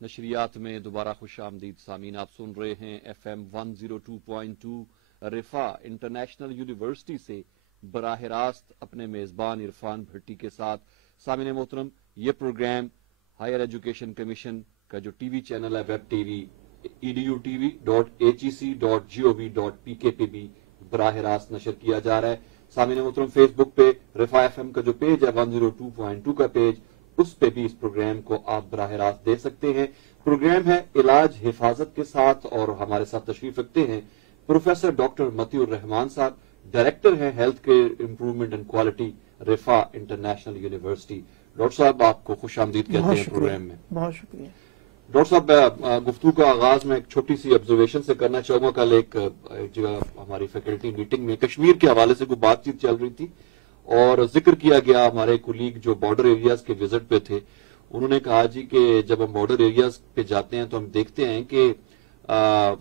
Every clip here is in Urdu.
نشریات میں دوبارہ خوش آمدید سامعین. آپ سن رہے ہیں ایف ایم 102.2 رفا انٹرنیشنل یونیورسٹی سے براہ راست اپنے میزبان عرفان بھٹی کے ساتھ. سامعین محترم، یہ پروگرام ہائر ایجوکیشن کمیشن کا جو ٹی وی چینل ہے ویب ٹی وی edutv.hec.gov.pk پہ بھی براہ راست نشر کیا جا رہا ہے. سامعین محترم، فیس بک پہ رفا ایف ایم کا جو پیج ہے 102.2 کا پیج، اس پہ بھی اس پروگرام کو آپ براہ راست دیکھ سکتے ہیں. پروگرام ہے علاج حفاظت کے ساتھ، اور ہمارے ساتھ تشریف رکھتے ہیں پروفیسر ڈاکٹر متی الرحمان صاحب، ڈائریکٹر ہیں health care improvement and quality Riphah international university. Doctor صاحب، آپ کو خوش آمدید کہتے ہیں پروگرام میں. بہت شکریہ ڈاکٹر صاحب، گفتگو کا آغاز میں ایک چھوٹی سی آبزرویشن سے کرنا چاہوں گا. کل ایک جگہ ہماری فیکلٹی میٹنگ میں کشمیر کے حوالے سے کوئی بات چیت چل رہی تھی اور ذکر کیا گیا. ہمارے کولیگ جو بارڈر ایریاز کے وزٹ پہ تھے، انہوں نے کہا جی کہ جب ہم بارڈر ایریاز پہ جاتے ہیں تو ہم دیکھتے ہیں کہ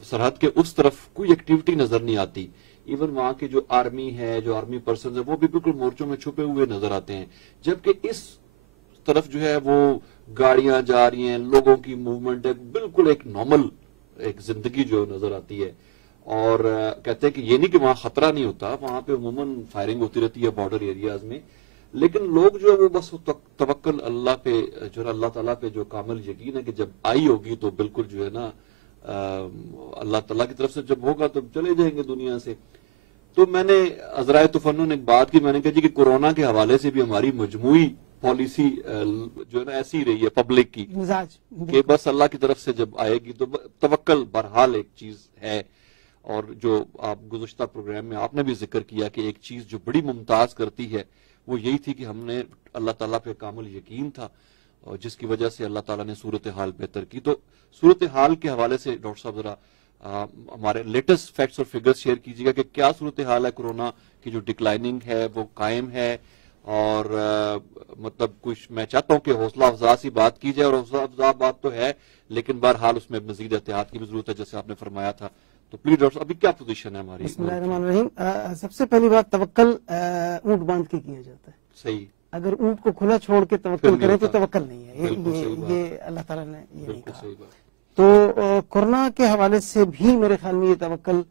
سرحد کے اس طرف کوئی ایکٹیویٹی نظر نہیں آتی. ایون وہاں کی جو آرمی ہے، جو آرمی پرسنز ہیں، وہ بھی بالکل مورچوں میں چھپے ہوئے نظر آتے ہیں، جبکہ اس طرف جو ہے وہ گاڑیاں جا رہی ہیں، لوگوں کی موومنٹ ہے، بالکل ایک نارمل ایک زندگی جو نظر آتی ہے. اور کہتے ہیں کہ یہ نہیں کہ وہاں خطرہ نہیں ہوتا، وہاں پہ عموماً فائرنگ ہوتی رہتی ہے بارڈر ایریاز میں، لیکن لوگ جو ہے وہ بس توکل اللہ پہ، جو ہے اللہ تعالیٰ پہ جو کامل یقین ہے کہ جب آئی ہوگی تو بالکل جو ہے نا اللہ تعالیٰ کی طرف سے جب ہوگا تو چلے جائیں گے دنیا سے. تو میں نے عذرائے تفنن ایک بات کی، میں نے کہا جی کہ کورونا کے حوالے سے بھی ہماری مجموعی پالیسی جو ہے نا ایسی رہی ہے پبلک کی مزاج کہ بس اللہ کی طرف سے جب آئے گی تو توکل بہرحال ایک چیز ہے. اور جو آپ گزشتہ پروگرام میں آپ نے بھی ذکر کیا کہ ایک چیز جو بڑی ممتاز کرتی ہے وہ یہی تھی کہ ہم نے اللہ تعالیٰ پہ کامل یقین تھا، اور جس کی وجہ سے اللہ تعالیٰ نے صورتحال بہتر کی. تو صورتحال کے حوالے سے ڈاکٹر صاحب ذرا ہمارے لیٹسٹ فیکٹس اور فگرز شیئر کیجیے گا کہ کیا صورتحال ہے کورونا کی، جو ڈکلائننگ ہے وہ قائم ہے، اور مطلب کچھ میں چاہتا ہوں کہ حوصلہ افزا سی بات کی جائے، اور حوصلہ افزا بات تو ہے لیکن بہرحال اس میں مزید احتیاط کی بھی ضرورت ہے جیسے آپ نے فرمایا تھا. تو پلیز ڈاکٹر ابھی کیا پوزیشن ہے ہماری؟ بسم اللہ الرحمن الرحیم. سب سے پہلی بات، توکل اونٹ باندھ کے کیا جاتا ہے. صحیح. اگر اونٹ کو کھلا چھوڑ کے توکل کریں تو توکل نہیں ہے، یہ اللہ تعالیٰ نے یہ نہیں کہا. تو کورونا کے حوالے سے بھی میرے خیال میں یہ توکل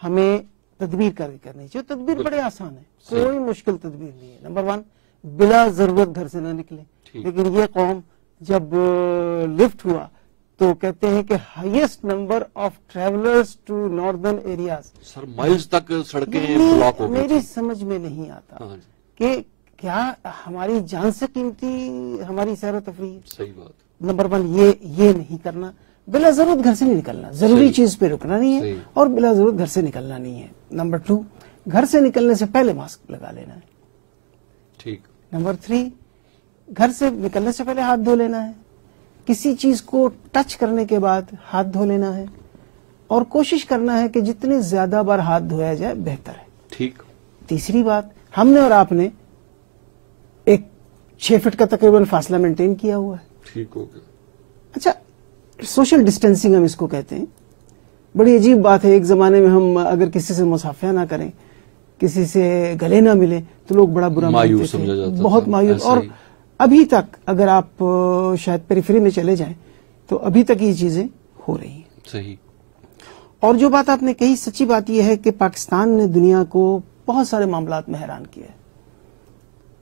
ہمیں تدبیر کرنی چاہیے. تدبیر بڑے آسان ہے، کوئی مشکل تدبیر نہیں ہے. نمبر 1، بلا ضرورت گھر سے نہ نکلیں. لیکن یہ قوم جب لفٹ ہوا تو کہتے ہیں کہ highest number of travellers to northern areas, سر مائلز تک سڑکیں بلاک ہو گئی. میری سمجھ میں نہیں آتا کہ کیا ہماری جان سے قیمتی ہماری سیر و تفریح. صحیح بات. نمبر 1 یہ نہیں کرنا، بلا ضرورت گھر سے نہیں نکلنا، ضروری چیز پہ رکنا نہیں ہے اور بلا ضرورت گھر سے نکلنا نہیں ہے. نمبر 2، گھر سے نکلنے سے پہلے ماسک لگا لینا ہے. ٹھیک. نمبر 3، گھر سے نکلنے سے پہلے ہاتھ دھو لینا ہے. کسی چیز کو ٹچ کرنے کے بعد ہاتھ دھو لینا ہے، اور کوشش کرنا ہے کہ جتنے زیادہ بار ہاتھ دھویا جائے بہتر ہے. ٹھیک. تیسری بات، ہم نے اور آپ نے ایک 6 فٹ کا تقریباً فاصلہ مینٹین کیا ہوا ہے. ٹھیک ہو گیا. اچھا، سوشل ڈسٹینسنگ ہم اس کو کہتے ہیں. بڑی عجیب بات ہے، ایک زمانے میں ہم اگر کسی سے مصافحہ نہ کریں، کسی سے گلے نہ ملیں تو لوگ بڑا برا مایوس سمجھا جاتا تھا، بہت مایوس. اور ابھی تک اگر آپ شاید پیریفری میں چلے جائیں تو ابھی تک یہ چیزیں ہو رہی ہیں. صحیح. اور جو بات آپ نے کہی، سچی بات یہ ہے کہ پاکستان نے دنیا کو بہت سارے معاملات میں حیران کیا ہے،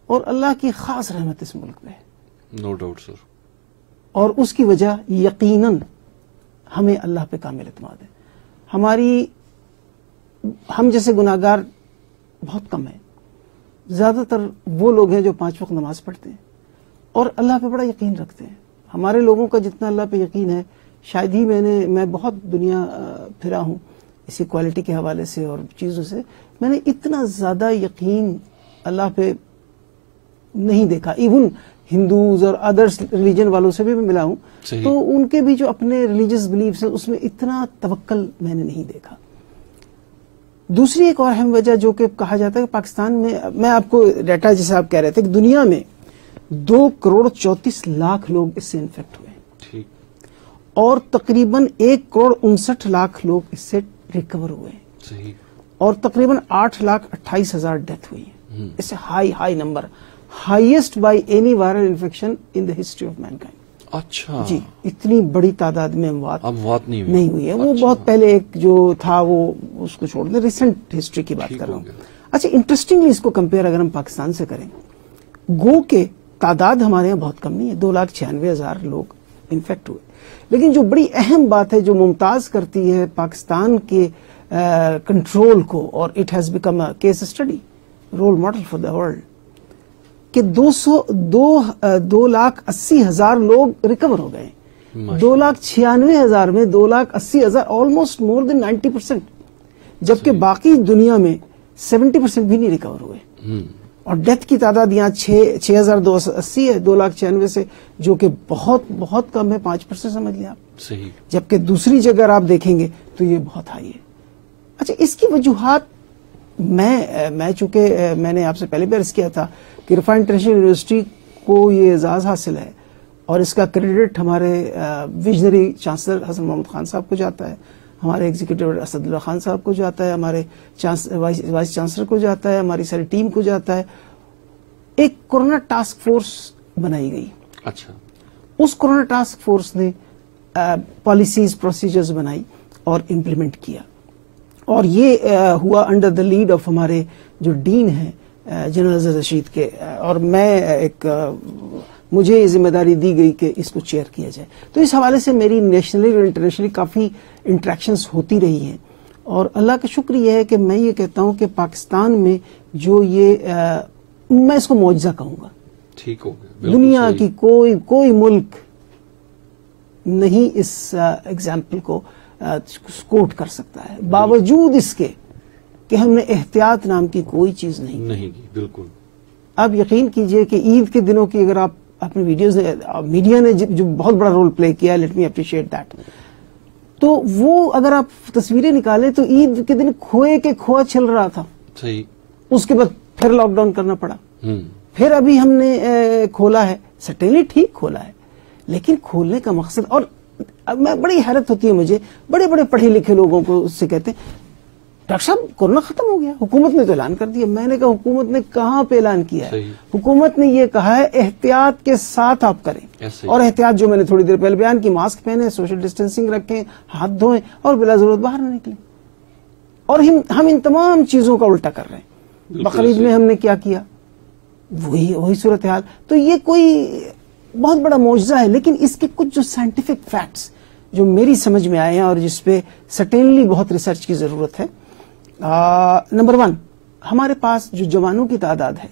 اور اللہ کی خاص رحمت اس ملک پہ ہے. نو ڈاؤٹ سر. اور اس کی وجہ یقیناً ہمیں اللہ پہ کامل اعتماد ہے. ہم جیسے گناہگار بہت کم ہیں. زیادہ تر وہ لوگ ہیں جو 5 وقت نماز پڑھتے ہیں اور اللہ پہ بڑا یقین رکھتے ہیں. ہمارے لوگوں کا جتنا اللہ پہ یقین ہے، شاید ہی میں بہت دنیا پھرا ہوں اسی کوالٹی کے حوالے سے اور چیزوں سے، میں نے اتنا زیادہ یقین اللہ پہ نہیں دیکھا. ایون ہندوز اور ادرس ریلیجن والوں سے بھی میں ملا ہوں تو ان کے بھی جو اپنے ریلیجس بلیفز ہیں اس میں اتنا توکل میں نے نہیں دیکھا. دوسری ایک اور اہم وجہ جو کہ کہا جاتا ہے کہ پاکستان میں آپ کو ڈیٹا جیسے آپ کہہ رہے تھے کہ دنیا میں 2.34 کروڑ لوگ اس سے انفیکٹ ہوئے ہیں، اور تقریباً 1.59 کروڑ لوگ اس سے ریکور ہوئے ہیں. اور تقریباً 8,28,000 ڈیتھ ہوئی ہیں. اس سے high number, highest by any viral infection in the history of mankind. اچھا جی، اتنی بڑی تعداد میں اموات نہیں ہوئی ہے. وہ بہت پہلے ایک جو تھا وہ اس کو چھوڑ دیں، ریسنٹ ہسٹری کی بات کر رہا ہوں. اچھا، انٹرسٹنگلی اس کو کمپیئر اگر ہم پاکستان سے کریں، گو کہ تعداد ہمارے یہاں بہت کم نہیں ہے، 2,96,000 لوگ انفیکٹ ہوئے. لیکن جو بڑی اہم بات ہے جو ممتاز کرتی ہے پاکستان کے کنٹرول کو، اور it has become a case study, role model for the world, کہ 2,80,000 لوگ ریکور ہو گئے. 2,96,000 میں 2,80,000 آلموسٹ مور دین 90%، جبکہ باقی دنیا میں 70% بھی نہیں ریکور ہوئے. اور ڈیتھ کی تعداد یہاں 6,280 ہے 2,96,000 سے، جو کہ بہت بہت کم ہے، 5% سمجھ لیں آپ. صحیح. جبکہ دوسری جگہ آپ دیکھیں گے تو یہ بہت ہائی ہے. اچھا، اس کی وجوہات میں چونکہ میں نے آپ سے پہلے بھی عرض کیا تھا کہ رفاہ انٹرنیشنل یونیورسٹی کو یہ اعزاز حاصل ہے، اور اس کا کریڈٹ ہمارے ویژنری چانسلر حسن محمد خان صاحب کو جاتا ہے، ہمارے ایگزیکٹو اسد اللہ خان صاحب کو جاتا ہے، ہمارے وائس چانسلر کو جاتا ہے، ہماری ساری ٹیم کو جاتا ہے. ایک کورونا ٹاسک فورس بنائی گئی. اچھا. اس کورونا ٹاسک فورس نے پالیسیز پروسیجرز بنائی اور امپلیمنٹ کیا، اور یہ ہوا انڈر دا لیڈ آف ہمارے جو ڈین ہیں جنرل اظہر رشید کے، اور میں مجھے یہ ذمہ داری دی گئی کہ اس کو چیئر کیا جائے. تو اس حوالے سے میری نیشنلی اور انٹرنیشنلی کافی انٹریکشنز ہوتی رہی ہیں، اور اللہ کا شکر یہ ہے کہ میں یہ کہتا ہوں کہ پاکستان میں جو یہ میں اس کو معجزہ کہوں گا. ٹھیک ہو گیا. دنیا کی کوئی ملک نہیں اس ایگزامپل کو کوٹ کر سکتا ہے، باوجود اس کے کہ ہم نے احتیاط نام کی کوئی چیز نہیں کی. بالکل. آپ یقین کیجئے کہ عید کے دنوں کی اگر آپ اپنی ویڈیوز، میڈیا نے جو بہت بڑا رول پلے کیا، لیٹ می اپریشیٹ دیٹ، تو وہ اگر آپ تصویریں نکالیں تو عید کے دن کھوئے کے کھویا چل رہا تھا. صحیح. اس کے بعد پھر لاک ڈاؤن کرنا پڑا. پھر ابھی ہم نے کھولا ہے، سٹنلی ٹھیک کھولا ہے، لیکن کھولنے کا مقصد، اور میں بڑی حیرت ہوتی ہے مجھے، بڑے بڑے پڑھے لکھے لوگوں کو اس سے کہتے ہیں ڈاکٹر صاحب کورونا ختم ہو گیا، حکومت نے تو اعلان کر دیا. میں نے کہا حکومت نے کہاں پہ اعلان کیا ہے؟ حکومت نے یہ کہا ہے احتیاط کے ساتھ آپ کریں، اور احتیاط جو میں نے تھوڑی دیر پہلے بیان کی، ماسک پہنیں، سوشل ڈسٹینسنگ رکھیں، ہاتھ دھوئیں، اور بلا ضرورت باہر نہ نکلیں. اور ہم ان تمام چیزوں کا الٹا کر رہے ہیں. بقرعید میں ہم نے کیا کیا؟ وہی صورتحال. تو یہ کوئی بہت بڑا معجزہ ہے، لیکن اس کے کچھ جو سائنٹیفک فیکٹس جو میری سمجھ میں آئے ہیں اور جس پہ سٹینلی بہت ریسرچ کی ضرورت ہے. نمبر 1، ہمارے پاس جو جوانوں کی تعداد ہے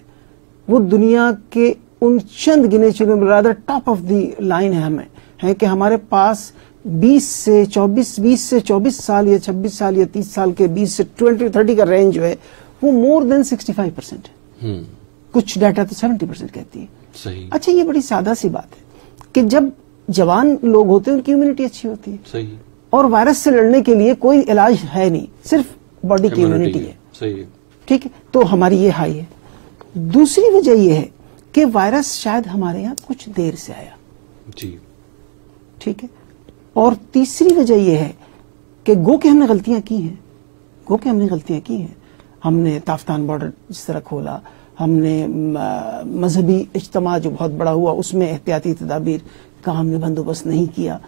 وہ دنیا کے ان چند گنے چنے برادر ٹاپ آف دی لائن ہے کہ ہمارے پاس 20 سے 24 سال یا 26 سال یا 30 سال کے 20 سے 30 کا رینج جو ہے وہ مور دین 65% ہے. کچھ ڈیٹا تو 70% کہتی ہے. صحیح. اچھا، یہ بڑی سادہ سی بات ہے کہ جب جوان لوگ ہوتے ہیں ان کی امیونٹی اچھی ہوتی ہے. صحیح. اور وائرس سے لڑنے کے لیے کوئی علاج ہے نہیں، صرف باڈی کی امیونٹی ہے. صحیح. ٹھیک ہے، تو ہماری یہ ہائی ہے. دوسری وجہ یہ ہے کہ وائرس شاید ہمارے یہاں کچھ دیر سے آیا. جی. ٹھیک ہے. اور تیسری وجہ یہ ہے کہ گو کہ ہم نے غلطیاں کی ہیں. ہم نے تافتان بارڈر جس طرح کھولا، ہم نے مذہبی اجتماع جو بہت بڑا ہوا اس میں احتیاطی تدابیر کا ہم نے بندوبست نہیں کیا.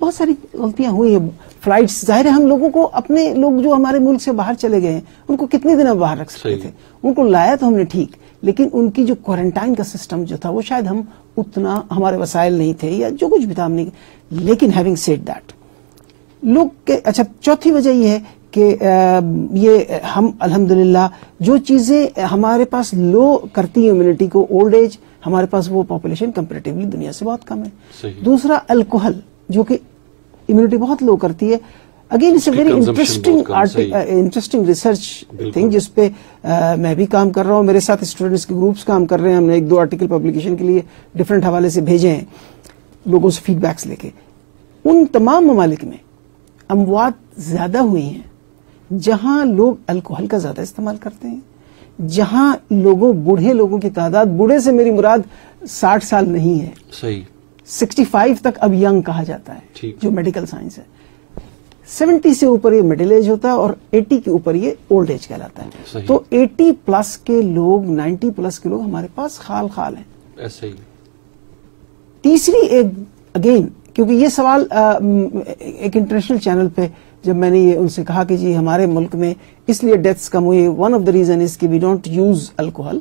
بہت ساری غلطیاں ہوئی ہیں. فلائٹس، ظاہر ہے ہم لوگوں کو، اپنے لوگ جو ہمارے ملک سے باہر چلے گئے ہیں ان کو کتنے دن باہر رکھ سکتے تھے؟ ان کو لایا تو ہم نے ٹھیک، لیکن ان کی جو کوارنٹائن کا سسٹم جو تھا وہ شاید ہم اتنا، ہمارے وسائل نہیں تھے یا جو کچھ بھی تھا ہم نہیں. لیکن ہیونگ سیڈ دیٹ لوگ کے، اچھا، چوتھی وجہ یہ ہے کہ یہ ہم الحمدللہ جو چیزیں ہمارے پاس لو کرتی ہیں امیونٹی کو، اولڈ ایج، ہمارے پاس وہ پاپولیشن کمپیریٹیولی دنیا سے بہت کم ہے. دوسرا الکوہل جو کہ امیونٹی بہت لو کرتی ہے. Again it's a very interesting research thing جس پہ میں بھی کام کر رہا ہوں. میرے ساتھ اسٹوڈنٹس کے گروپس کام کر رہے ہیں. ہم نے 1-2 آرٹیکل پبلیکیشن کے لیے ڈفرینٹ حوالے سے بھیجے ہیں لوگوں سے فیڈ بیکس لے کے. ان تمام ممالک میں اموات زیادہ ہوئی ہیں جہاں لوگ الکوہل کا زیادہ استعمال کرتے ہیں، جہاں بوڑھے لوگوں کی تعداد، بوڑھے سے میری مراد 60 سال نہیں ہے. صحیح. 65 تک اب ینگ کہا جاتا ہے جو میڈیکل سائنس ہے. 70 سے اوپر یہ مڈل ایج ہوتا ہے اور 80 کے اوپر یہ اولڈ ایج کہلاتا ہے. تو 80 پلس کے لوگ، 90 پلس کے لوگ ہمارے پاس خال ہیں. ایسے ہی. تیسری ایک اگین کیونکہ یہ سوال ایک انٹرنیشنل چینل پہ جب میں نے یہ ان سے کہا کہ جی ہمارے ملک میں اس لیے ڈیتھس کم ہوئی, one of the reason is کہ we don't use alcohol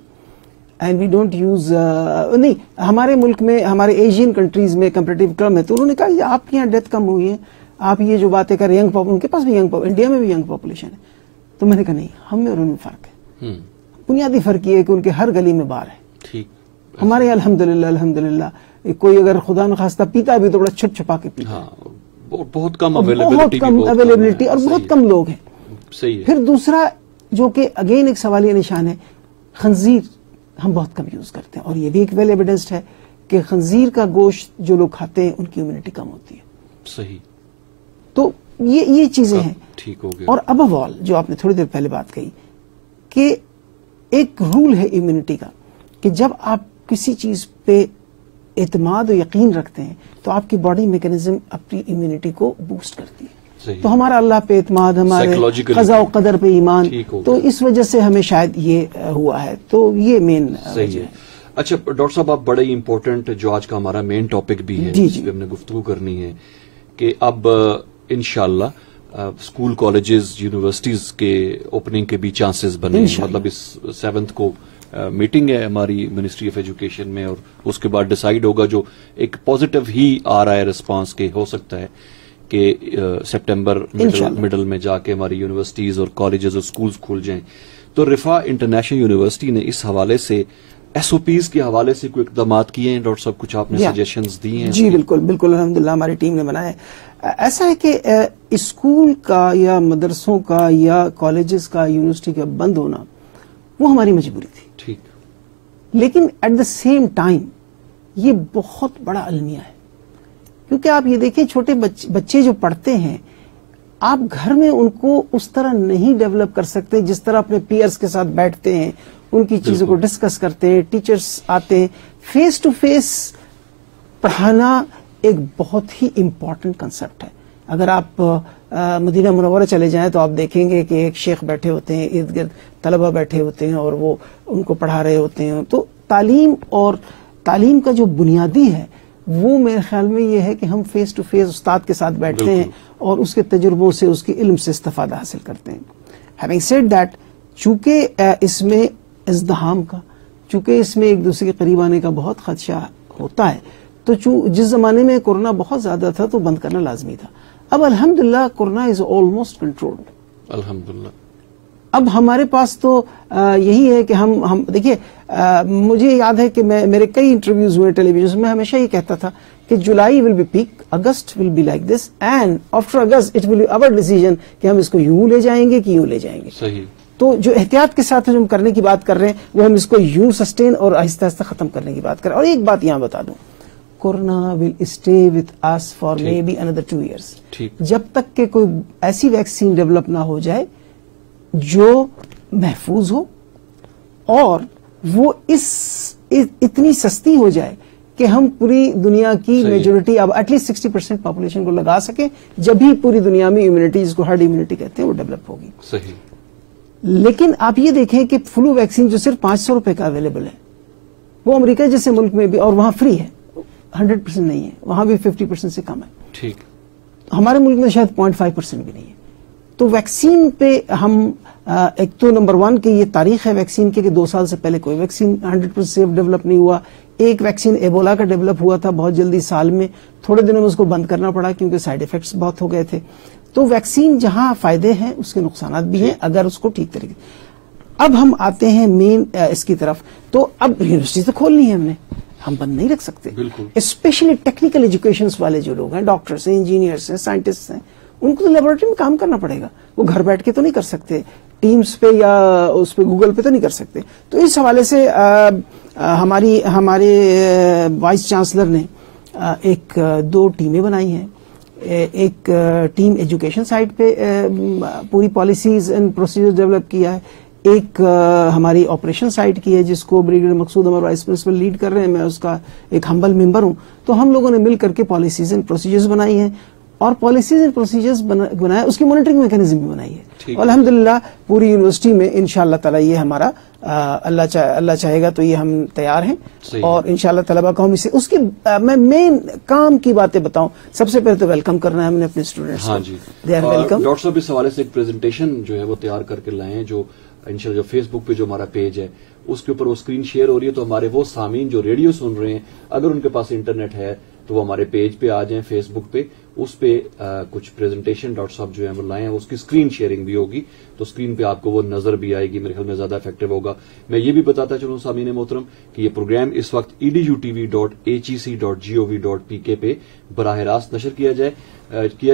and we don't use, نہیں ہمارے ملک میں, ہمارے ایشین کنٹریز میں کمپیریٹیو کم ہے, تو انہوں نے کہا یہ آپ کے یہاں ڈیتھ کم ہوئی ہے, آپ یہ جو باتیں کر رہے ہیں ینگ ان کے پاس بھی ینگ, انڈیا میں بھی ینگ پاپولیشن ہے. تو میں نے کہا نہیں, ہم میں اور ان میں فرق ہے. بنیادی فرق یہ ہے کہ ان کے ہر گلی میں بار ہے, ہمارے یہاں الحمدللہ کوئی اگر خدا نخواستہ پیتا بھی تو بڑا چھپ چھپا کے پیتا ہے, بہت کم اویلیبلٹی اور بہت کم لوگ ہیں. پھر دوسرا جو کہ اگین ایک سوالیہ نشان ہے, خنزیر ہم بہت کم یوز کرتے ہیں, اور یہ بھی ایک ویل ایویڈنسڈ ہے کہ خنزیر کا گوشت جو لوگ کھاتے ہیں ان کی امیونٹی کم ہوتی ہے. صحیح. تو یہ چیزیں ہیں. ٹھیک ہو گیا. اور ابو آل جو آپ نے تھوڑی دیر پہلے بات کہی کہ ایک رول ہے امیونٹی کا کہ جب آپ کسی چیز پہ اعتماد و یقین رکھتے ہیں تو آپ کی باڈی میکینزم اپنی امیونٹی کو بوسٹ کرتی ہے. تو ہمارا اللہ پہ اعتماد, ہمارے قضاء و قدر پہ ایمان, تو اس وجہ سے ہمیں شاید یہ ہوا ہے. تو یہ مین وجہ ہے. اچھا ڈاکٹر صاحب, آپ بڑا ہی امپورٹنٹ جو آج کا ہمارا مین ٹاپک بھی ہے جس پہ ہم نے گفتگو کرنی ہے کہ اب انشاءاللہ اسکول کالجز یونیورسٹیز کے اوپننگ کے بھی چانسز بنے, مطلب اس 7 کو میٹنگ ہے ہماری منسٹری آف ایجوکیشن میں, اور اس کے بعد ڈیسائیڈ ہوگا, جو ایک پازیٹیو ہی آ رہا ہے رسپانس کہ ہو سکتا ہے کہ سپٹمبر مڈل میں جا کے ہماری یونیورسٹیز اور کالجز اور سکولز کھل جائیں. تو رفا انٹرنیشنل یونیورسٹی نے اس حوالے سے ایس او پیز کے حوالے سے کوئی اقدامات کیے ہیں ڈاکٹر صاحب, کچھ آپ نے سجیشنز دی ہیں؟ جی بالکل الحمدللہ ہماری ٹیم نے بنایا ہے. ایسا ہے کہ اسکول کا یا مدرسوں کا یا کالجز کا یونیورسٹی کا بند ہونا وہ ہماری مجبوری تھی. ٹھیک. لیکن ایٹ دا سیم ٹائم یہ بہت بڑا المیہ ہے, کیونکہ آپ یہ دیکھیں چھوٹے بچے جو پڑھتے ہیں, آپ گھر میں ان کو اس طرح نہیں ڈیولپ کر سکتے جس طرح اپنے پیئرز کے ساتھ بیٹھتے ہیں, ان کی چیزوں کو ڈسکس کرتے ہیں, ٹیچرز آتے ہیں. فیس ٹو فیس پڑھانا ایک بہت ہی امپورٹنٹ کنسپٹ ہے. اگر آپ مدینہ منورہ چلے جائیں تو آپ دیکھیں گے کہ ایک شیخ بیٹھے ہوتے ہیں, ارد گرد طلبہ بیٹھے ہوتے ہیں اور وہ ان کو پڑھا رہے ہوتے ہیں. تو تعلیم کا جو بنیادی ہے وہ میرے خیال میں یہ ہے کہ ہم فیس ٹو فیس استاد کے ساتھ بیٹھتے ہیں اور اس کے تجربوں سے, اس کے علم سے استفادہ حاصل کرتے ہیں. ہیونگ سیڈ دیٹ, چونکہ اس میں ازدحام کا, چونکہ اس میں ایک دوسرے کے قریب آنے کا بہت خدشہ ہوتا ہے, تو جس زمانے میں کورونا بہت زیادہ تھا تو بند کرنا لازمی تھا. اب الحمدللہ کورونا از آلموسٹ کنٹرولڈ. الحمدللہ. اب ہمارے پاس تو یہی ہے کہ ہم دیکھیے, مجھے یاد ہے کہ میرے کئی انٹرویوز ہوئے ٹیلی ویژن میں, ہمیشہ یہ کہتا تھا کہ July will be peak, August will be like this, and after August it will be our decision کہ ہم اس کو یوں لے جائیں گے کہ یوں لے جائیں گے. صحیح. تو جو احتیاط کے ساتھ ہم کرنے کی بات کر رہے ہیں وہ ہم اس کو یوں سسٹین اور آہستہ آہستہ ختم کرنے کی بات کر رہے ہیں. اور ایک بات یہاں بتا دوں, corona will stay with us for may be اندر 2 years, جب تک کہ کوئی ایسی ویکسین ڈیولپ نہ ہو جائے جو محفوظ ہو اور وہ اتنی سستی ہو جائے کہ ہم پوری دنیا کی میجورٹی, اب ایٹ لیسٹ 60% پاپولیشن کو لگا سکیں, جب ہی پوری دنیا میں امیونٹی, جس کو ہرڈ امیونٹی کہتے ہیں, وہ ڈیولپ ہوگی. صحیح. لیکن آپ یہ دیکھیں کہ فلو ویکسین جو صرف 500 روپے کا اویلیبل ہے, وہ امریکہ جیسے ملک میں بھی, اور وہاں فری ہے, 100% نہیں ہے, وہاں بھی 50% سے کم ہے. ٹھیک. ہمارے ملک میں شاید 0.5% بھی نہیں ہے. تو ویکسین پہ ہم ایک تو نمبر 1 کہ یہ تاریخ ہے ویکسین کے کہ 2 سال سے پہلے کوئی ویکسین 100% سیف ڈیولپ نہیں ہوا. ایک ویکسین ایبولا کا ڈیولپ ہوا تھا بہت جلدی, سال میں, تھوڑے دنوں میں اس کو بند کرنا پڑا کیونکہ سائیڈ ایفیکٹس بہت ہو گئے تھے. تو ویکسین جہاں فائدے ہیں اس کے نقصانات بھی ہیں اگر اس کو ٹھیک طریقے. اب ہم آتے ہیں مین اس کی طرف. تو اب یونیورسٹی تو کھولنی ہے ہم نے, ہم بند نہیں رکھ سکتے. اسپیشلی ٹیکنیکل ایجوکیشنز والے جو لوگ ہیں, ڈاکٹرس ہیں, انجینئرس ہیں, سائنٹسٹ ہیں, ان کو تو لیبورٹری میں کام کرنا پڑے گا. وہ گھر بیٹھ کے تو نہیں کر سکتے, ٹیمز پہ یا اس پہ گوگل پہ تو نہیں کر سکتے. تو اس حوالے سے ہمارے وائس چانسلر نے 2 ٹیمیں بنائی ہیں. ایک ٹیم ایجوکیشن سائٹ پہ پوری پالیسیز اینڈ پروسیجر ڈیولپ کیا ہے, ایک ہماری آپریشن سائٹ کی ہے جس کو بریگیڈیئر مقصود عمر وائس پرنسپل لیڈ کر رہے ہیں, میں اس کا ایک ہمبل ممبر ہوں. تو ہم لوگوں نے مل کر کے پالیسیز اینڈ پروسیجرز بنائی ہیں, اور پالیسیز اینڈ پروسیجرز بنایا, اس کی مانیٹرنگ میکینزم بھی بنائی ہے. الحمدللہ پوری یونیورسٹی میں انشاءاللہ تعالی یہ ہمارا اللہ چاہے گا تو یہ ہم تیار ہیں. صحیح. اور انشاءاللہ طلبہ کو ہم اس کی میں مین کام کی باتیں بتاؤں. سب سے پہلے تو ویلکم کرنا ہے ہم نے اپنے اسٹوڈنٹس کو. ہاں جی. They are welcome. ڈاکٹر صاحب اس حوالے سے ایک پریزنٹیشن جو ہے وہ تیار کر کے لائے ہیں, جو انشاءاللہ جو فیس بک پہ جو ہمارا پیج ہے اس کے اوپر وہ اسکرین شیئر ہو رہی ہے, تو ہمارے وہ سامعین جو ریڈیو سن رہے ہیں اگر ان کے پاس انٹرنیٹ ہے تو وہ ہمارے پیج پہ آ جائیں, فیس بک پہ. اس پہ کچھ پریزنٹیشن ڈاکٹر صاحب جو ہیں وہ لائے ہیں, اس کی اسکرین شیئرنگ بھی ہوگی, تو اسکرین پہ آپ کو وہ نظر بھی آئے گی. میرے خیال میں زیادہ افیکٹو ہوگا. میں یہ بھی بتاتا چلوں سامعین محترم کہ یہ پروگرام اس وقت edutv.hec.gov.pk پہ براہ راست نشر کیا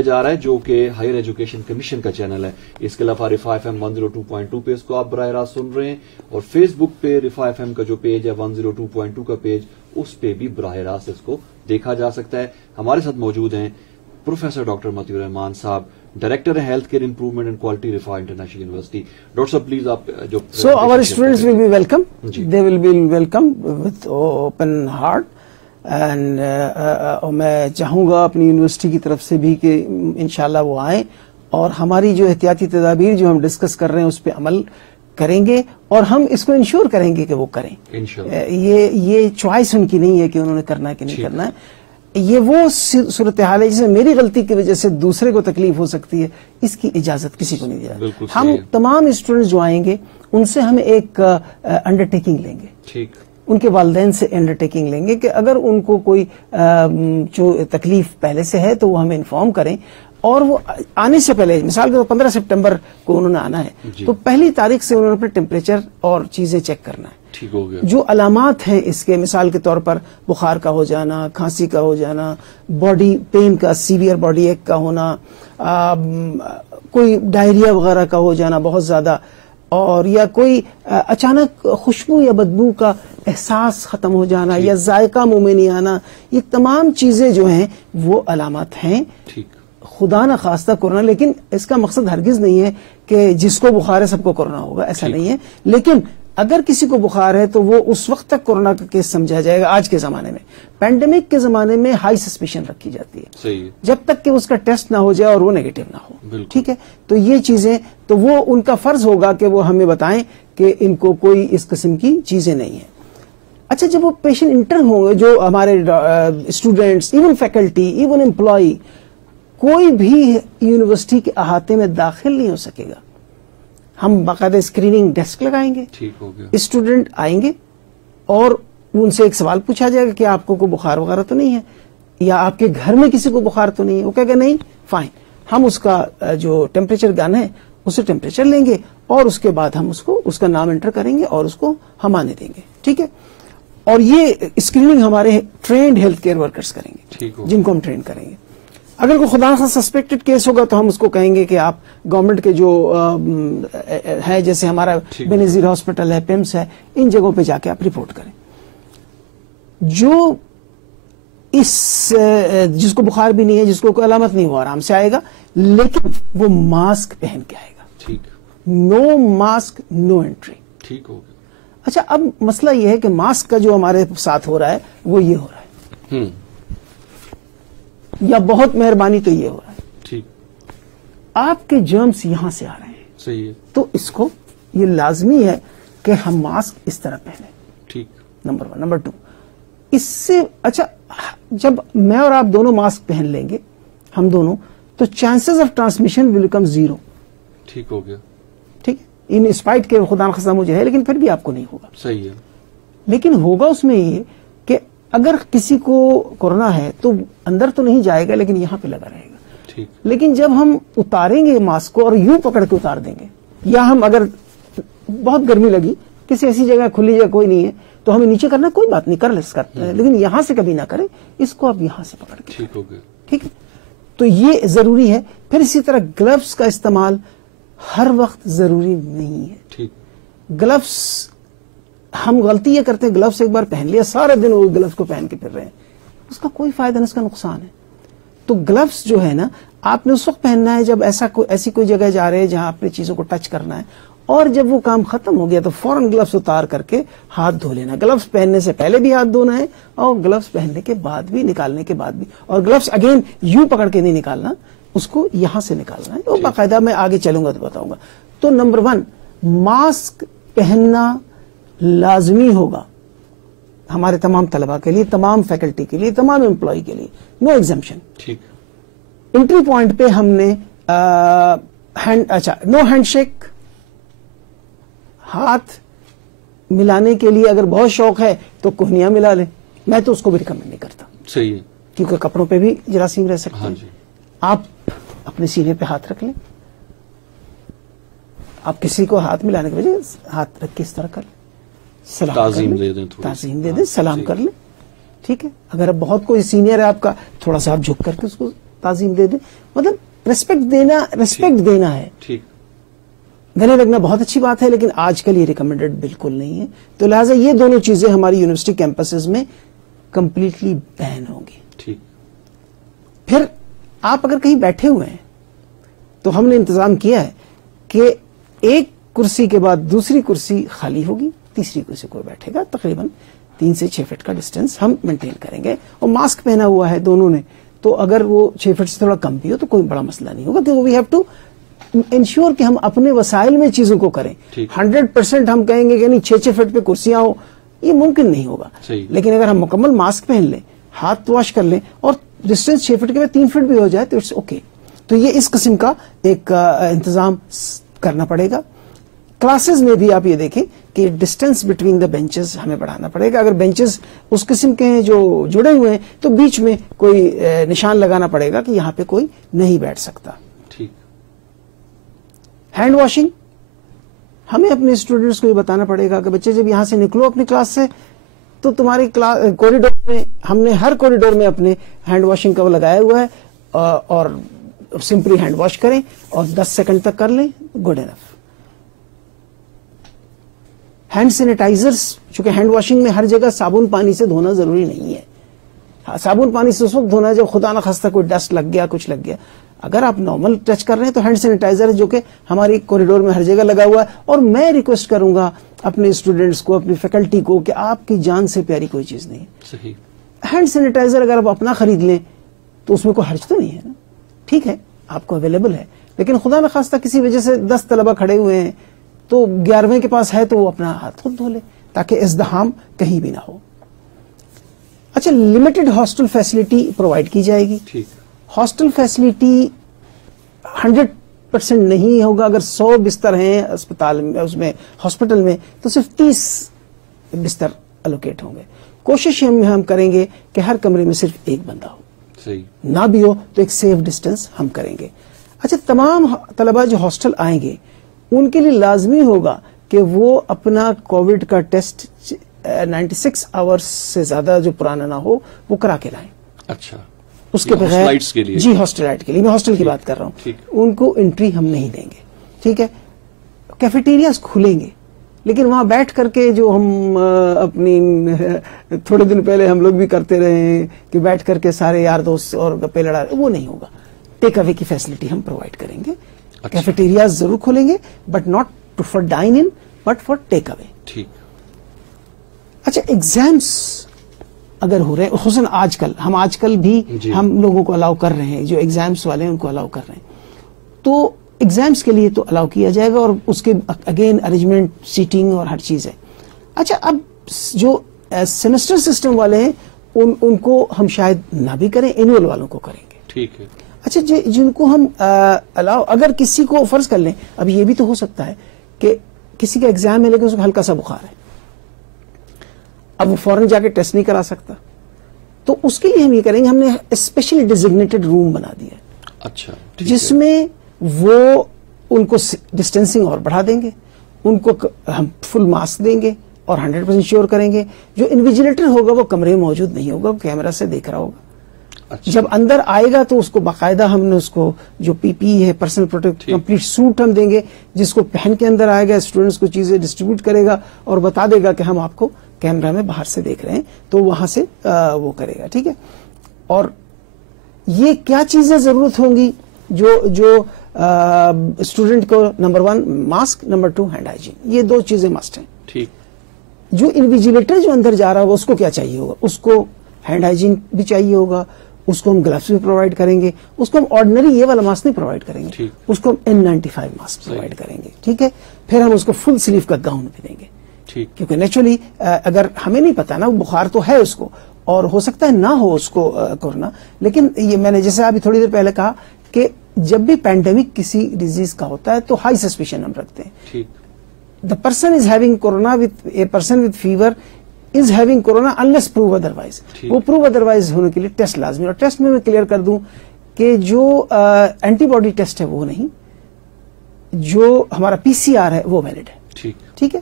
جا رہا ہے, جو کہ ہائر ایجوکیشن کمیشن کا چینل ہے. اس کے علاوہ رفا FM 102.2 پہ اس کو آپ براہ راست سن رہے ہیں, اور فیس بک پہ رفا FM کا جو پیج ہے 102.2 کا پیج, اس پہ بھی براہ راست اس کو دیکھا جا سکتا ہے. ہمارے ساتھ موجود ہیں پروفیسر ڈاکٹر متی الرحمان صاحب, ڈائریکٹر ہیں health care improvement and quality Riphah international university. Doctor صاحب پلیز آپ جو so our students will be welcome, they will be welcome with open heart. And میں چاہوں گا اپنی یونیورسٹی کی طرف سے بھی کہ انشاءاللہ وہ آئیں اور ہماری جو احتیاطی تدابیر جو ہم ڈسکس کر رہے ہیں اس پہ عمل کریں گے, اور ہم اس کو انشور کریں گے کہ وہ کریں. یہ چوائس ان کی نہیں ہے کہ انہوں نے کرنا ہے کہ نہیں کرنا ہے. یہ وہ صورتحال ہے جسے میری غلطی کی وجہ سے دوسرے کو تکلیف ہو سکتی ہے, اس کی اجازت کسی کو نہیں دیا. ہم تمام اسٹوڈنٹس جو آئیں گے ان سے ہم ایک انڈرٹیکنگ لیں گے, ٹھیک, ان کے والدین سے انڈرٹیکنگ لیں گے کہ اگر ان کو کوئی جو تکلیف پہلے سے ہے تو وہ ہمیں انفارم کریں, اور وہ آنے سے پہلے, مثال کے 15 سپٹمبر کو انہوں نے آنا ہے تو پہلی تاریخ سے انہوں نے اپنے ٹیمپریچر اور چیزیں چیک کرنا ہے. ٹھیک ہو گیا. جو علامات ہیں اس کے, مثال کے طور پر بخار کا ہو جانا, کھانسی کا ہو جانا, باڈی پین کا, سیویئر باڈی ایک کا ہونا, کوئی ڈائریا وغیرہ کا ہو جانا بہت زیادہ, اور یا کوئی اچانک خوشبو یا بدبو کا احساس ختم ہو جانا, یا ذائقہ منہ میں نہیں آنا, یہ تمام چیزیں جو ہیں وہ علامات ہیں. خدا نہ خواستہ کورونا, لیکن اس کا مقصد ہرگز نہیں ہے کہ جس کو بخار ہے سب کو کورونا ہوگا, ایسا نہیں ہے. لیکن اگر کسی کو بخار ہے تو وہ اس وقت تک کورونا کا کیس سمجھا جائے گا. آج کے زمانے میں, پینڈیمک کے زمانے میں ہائی سسپیشن رکھی جاتی ہے, صحیح, جب تک کہ اس کا ٹیسٹ نہ ہو جائے اور وہ نیگیٹو نہ ہو. ٹھیک ہے, تو یہ چیزیں, تو وہ ان کا فرض ہوگا کہ وہ ہمیں بتائیں کہ ان کو کوئی اس قسم کی چیزیں نہیں ہیں. اچھا, جب وہ پیشنٹ انٹر ہوں گے, جو ہمارے students, even faculty, even employee, کوئی بھی یونیورسٹی کے احاطے میں داخل نہیں ہو سکے گا. ہم باقاعدہ اسکریننگ ڈیسک لگائیں گے, اسٹوڈنٹ آئیں گے اور ان سے ایک سوال پوچھا جائے گا کہ آپ کو کوئی بخار وغیرہ تو نہیں ہے, یا آپ کے گھر میں کسی کو بخار تو نہیں ہے. وہ کہے گا نہیں, فائن, ہم اس کا جو ٹیمپریچر گن ہے اسے ٹیمپریچر لیں گے, اور اس کے بعد ہم اس کا نام انٹر کریں گے اور اس کو ہم آنے دیں گے. ٹھیک ہے, اور یہ اسکریننگ ہمارے ٹرینڈ ہیلتھ کیئر ورکرز کریں گے, جن کو ہم ٹرین کریں گے. اگر کوئی خدا نخواستہ سسپیکٹڈ کیس ہوگا تو ہم اس کو کہیں گے کہ آپ گورنمنٹ کے جو ہے, جیسے ہمارا بینظیر ہاسپٹل ہے, پیمس ہے, ان جگہوں پہ جا کے آپ رپورٹ کریں. جو جس کو بخار بھی نہیں ہے, جس کو کوئی علامت نہیں, وہ آرام سے آئے گا, لیکن وہ ماسک پہن کے آئے گا. ٹھیک, نو ماسک نو انٹری. ٹھیک ہو گیا. اچھا, اب مسئلہ یہ ہے کہ ماسک کا جو ہمارے ساتھ ہو رہا ہے وہ یہ ہو رہا ہے, یا بہت مہربانی تو یہ ہو رہا ہے. ٹھیک, آپ کے جرمز یہاں سے آ رہے ہیں. صحیح ہے, تو اس کو یہ لازمی ہے کہ ہم ماسک اس طرح پہنیں. ٹھیک, نمبر 1. نمبر 2, اس سے اچھا, جب میں اور آپ دونوں ماسک پہن لیں گے, ہم دونوں, تو chances of transmission will become 0. ٹھیک ہو گیا. ٹھیک ہے, ان اسپائٹ کے خدا نخواستہ مجھے ہے, لیکن پھر بھی آپ کو نہیں ہوگا. صحیح ہے, لیکن ہوگا اس میں یہ کہ اگر کسی کو کورونا ہے تو اندر تو نہیں جائے گا, لیکن یہاں پہ لگا رہے گا. ٹھیک, لیکن جب ہم اتاریں گے ماسک کو اور یوں پکڑ کے اتار دیں گے, یا ہم اگر بہت گرمی لگی, کسی ایسی جگہ کھلی جگہ کوئی نہیں ہے, تو ہمیں نیچے کرنا کوئی بات نہیں, کر سکتے ہیں, لیکن یہاں سے کبھی نہ کریں, اس کو آپ یہاں سے پکڑ کے. ٹھیک ہو گیا. ٹھیک ہے, تو یہ ضروری ہے. پھر اسی طرح گلوز کا استعمال ہر وقت ضروری نہیں ہے. ٹھیک, گلوز ہم غلطی یہ کرتے ہیں, گلوز ایک بار پہن لیا, سارے دن وہ گلوز کو پہن کے پھر رہے ہیں, اس کا کوئی فائدہ نہیں, اس کا نقصان ہے. تو گلوز جو ہے نا, آپ نے اس وقت پہننا ہے جب ایسی کوئی جگہ جا رہے ہیں جہاں اپنے چیزوں کو ٹچ کرنا ہے, اور جب وہ کام ختم ہو گیا تو فوراً گلوز اتار کر کے ہاتھ دھو لینا. گلوز پہننے سے پہلے بھی ہاتھ دھونا ہے, اور گلوز پہننے کے بعد بھی, نکالنے کے بعد بھی. اور گلوز اگین یوں پکڑ کے نہیں نکالنا, اس کو یہاں سے نکالنا ہے. وہ باقاعدہ میں آگے چلوں گا تو بتاؤں گا. تو نمبر 1, ماسک پہننا لازمی ہوگا ہمارے تمام طلباء کے لیے, تمام فیکلٹی کے لیے, تمام امپلائی کے لیے, نو ایگزمپشن. ٹھیک. انٹری پوائنٹ پہ ہم نے نو ہینڈ شیک. ہاتھ ملانے کے لیے اگر بہت شوق ہے تو کوہنیاں ملا لیں, میں تو اس کو بھی ریکمینڈ نہیں کرتا. صحیح ہے. کیونکہ کپڑوں پہ بھی جراثیم رہ سکتے ہاں ہیں. جی. آپ اپنے سینے پہ ہاتھ رکھ لیں, آپ کسی کو ہاتھ ملانے کے بجائے ہاتھ رکھ کے اس طرح کر لیں, سلام تعظیم دے دیں, تعظیم دے دیں, سلام کر لیں. ٹھیک ہے. اگر بہت کوئی سینئر ہے آپ کا, تھوڑا سا آپ جھک کر کے اس کو تعظیم دے دیں. مطلب ریسپیکٹ دینا ہے. ٹھیک. گلے لگنا بہت اچھی بات ہے, لیکن آج کل یہ ریکمینڈڈ بالکل نہیں ہے. تو لہٰذا یہ دونوں چیزیں ہماری یونیورسٹی کیمپسز میں کمپلیٹلی بین ہوں گی. ٹھیک. پھر آپ اگر کہیں بیٹھے ہوئے ہیں تو ہم نے انتظام کیا ہے کہ ایک کرسی کے بعد دوسری کرسی خالی ہوگی, تیسری کرسی کوئی بیٹھے گا. تقریباً 3 سے 6 فٹ کا ڈسٹینس ہم مینٹین کریں گے, اور ماسک پہنا ہوا ہے دونوں نے, تو اگر وہ 6 فٹ سے تھوڑا کم بھی ہو تو کوئی بڑا مسئلہ نہیں ہوگا. تو وی ہیو ٹو انشور کہ ہم اپنے وسائل میں چیزوں کو کریں. 100% ہم کہیں گے کہ نہیں 6 فٹ پہ کرسیاں ہو, یہ ممکن نہیں ہوگا. لیکن اگر ہم مکمل ماسک پہن لیں, ہاتھ واش کر لیں, اور ڈسٹینس 6 فٹ کے بعد 3 فٹ بھی ہو جائے تو اٹس اوکے. تو یہ اس قسم کا ایک انتظام کرنا پڑے گا. کلاسز میں بھی آپ یہ دیکھیں کہ ڈسٹینس بٹوین دا بینچز ہمیں بڑھانا پڑے گا. اگر بینچز اس قسم کے ہیں جو جڑے ہوئے ہیں تو بیچ میں کوئی نشان لگانا پڑے گا کہ یہاں پہ کوئی نہیں بیٹھ سکتا. ٹھیک. ہینڈ واشنگ ہمیں اپنے اسٹوڈنٹس کو یہ بتانا پڑے گا کہ بچے جب یہاں سے نکلو اپنی کلاس سے تو تمہاری کوریڈور میں, ہم نے ہر کوریڈور میں اپنے ہینڈ واشنگ کا وہ لگایا ہوا ہے, اور سمپلی ہینڈ واش کریں اور 10 سیکنڈ تک کر لیں, گڈ انف. ہینڈ سینیٹائزرز, چونکہ ہینڈ واشنگ میں ہر جگہ صابن پانی سے دھونا ضروری نہیں ہے. صابن پانی سے اس وقت دھونا ہے جب خدا نہ خواستہ کوئی ڈسٹ لگ گیا, کچھ لگ گیا. اگر آپ نارمل ٹچ کر رہے ہیں تو ہینڈ سینیٹائزر ہے جو کہ ہماری کوریڈور میں ہر جگہ لگا ہوا ہے. اور میں ریکویسٹ کروں گا اپنے اسٹوڈنٹس کو, اپنی فیکلٹی کو, کہ آپ کی جان سے پیاری کوئی چیز نہیں. صحیح. ہینڈ سینیٹائزر اگر آپ اپنا خرید لیں تو اس میں کوئی حرج تو نہیں ہے نا. ٹھیک ہے, آپ کو اویلیبل ہے, لیکن خدا نہ خواستہ کسی وجہ سے 10 طلبہ کھڑے ہوئے ہیں تو 11ویں کے پاس ہے تو وہ اپنا ہاتھ خود دھو لے, تاکہ ازدحام کہیں بھی نہ ہو. اچھا, لمیٹڈ ہاسٹل فیسلٹی پرووائڈ کی جائے گی. ٹھیک. ہاسٹل فیسلٹی 100% نہیں ہوگا. اگر 100 بستر ہیں اسپتال میں, اس میں ہاسپٹل میں, تو صرف 30 بستر الوکیٹ ہوں گے. کوشش ہم کریں گے کہ ہر کمرے میں صرف ایک بندہ ہو. صحیح. نہ بھی ہو تو ایک سیف ڈسٹینس ہم کریں گے. اچھا, تمام طلبہ جو ہاسٹل آئیں گے ان کے لیے لازمی ہوگا کہ وہ اپنا کووڈ کا ٹیسٹ 96 آورز سے زیادہ جو پرانا نہ ہو وہ کرا کے لائیں. اچھا. اس کے بغیر جی ہاسٹلائٹ کے لیے, میں ہاسٹل کی بات کر رہا ہوں, ان کو انٹری ہم نہیں دیں گے. ٹھیک ہے. کیفیٹیریاز کھلیں گے, لیکن وہاں بیٹھ کر کے جو ہم اپنی تھوڑے دن پہلے ہم لوگ بھی کرتے رہے ہیں کہ بیٹھ کر کے سارے یار دوست اور گپے لڑا رہے, وہ نہیں ہوگا. ٹیک اوے کی فیسلٹی ہم پرووائڈ کریں گے. کیفیٹیریاز ضرور کھولیں گے, but not for dine in, but for take away. ٹھیک. اچھا, ایگزامس اگر ہو رہے ہیں, خصوصاً آج کل بھی ہم لوگوں کو الاؤ کر رہے ہیں, جو ایگزامس والے ہیں ان کو الاؤ کر رہے ہیں, تو ایگزامس کے لیے تو الاؤ کیا جائے گا, اور اس کے اگین ارینجمنٹ, سیٹنگ اور ہر چیز ہے. اچھا, اب جو سیمسٹر سسٹم والے ہیں ان کو ہم شاید نہ بھی کریں, اینوئل والوں کو کریں گے. ٹھیک ہے. اچھا, جن کو ہم الاؤ, اگر کسی کو فرض کر لیں, اب یہ بھی تو ہو سکتا ہے کہ کسی کا ایگزام ہے لیکن اس کو ہلکا سا بخار ہے, اب وہ فوراً جا کے ٹیسٹ نہیں کرا سکتا, تو اس کے لیے ہم یہ کریں گے, ہم نے اسپیشلی ڈیزگنیٹڈ روم بنا دیا ہے. اچھا. جس میں وہ ان کو ڈسٹینسنگ اور بڑھا دیں گے, ان کو ہم فل ماسک دیں گے اور 100% شیور کریں گے. جو انویجیلیٹر ہوگا وہ کمرے میں موجود نہیں ہوگا, وہ کیمرہ سے دیکھ رہا ہوگا. اچھا. جب اندر آئے گا تو اس کو باقاعدہ ہم نے اس کو جو پی پی ہے, پرسنل پروٹیکٹ کمپلیٹ سوٹ ہم دیں گے, جس کو پہن کے اندر آئے گا, اسٹوڈنٹس کو چیزیں ڈسٹریبیوٹ کرے گا اور بتا دے گا کہ ہم آپ کو کیمرہ میں باہر سے دیکھ رہے ہیں, تو وہاں سے وہ کرے گا. ٹھیک ہے. اور یہ کیا چیزیں ضرورت ہوں گی جو اسٹوڈنٹ کو, number 1 mask, number 2 hand hygiene, یہ 2 چیزیں مسٹ ہیں. ٹھیک. جو انویجیلیٹر جو اندر جا رہا ہوگا اس کو کیا چاہیے ہوگا, اس کو ہینڈ ہائیجین بھی چاہیے ہوگا, اس کو ہم گلوز بھی پرووائڈ کریں گے, اس کو ہم آرڈنری یہ والا ماسک نہیں پرووائڈ کریں گے, اس کو ہم N95 ماسک پرووائڈ کریں گے. ٹھیک ہے. پھر ہم اس کو فل سلیو کا گاؤن بھی دیں گے. کیونکہ نیچرلی اگر ہمیں نہیں پتا نا، بخار تو ہے اس کو اور ہو سکتا ہے نہ ہو اس کو کورونا، لیکن یہ میں نے جیسے ابھی تھوڑی دیر پہلے کہا کہ جب بھی پینڈیمک کسی ڈیزیز کا ہوتا ہے تو ہائی سسپیشن ہم رکھتے ہیں. The person is having corona with a person with fever is having corona unless prove otherwise. وہ پروو ادروائز ہونے کے لیے ٹیسٹ لازمی، اور ٹیسٹ میں کلیئر کر دوں کہ جو اینٹی باڈی ٹیسٹ ہے وہ نہیں، جو ہمارا پی سی آر ہے وہ ویلڈ ہے. ٹھیک ہے،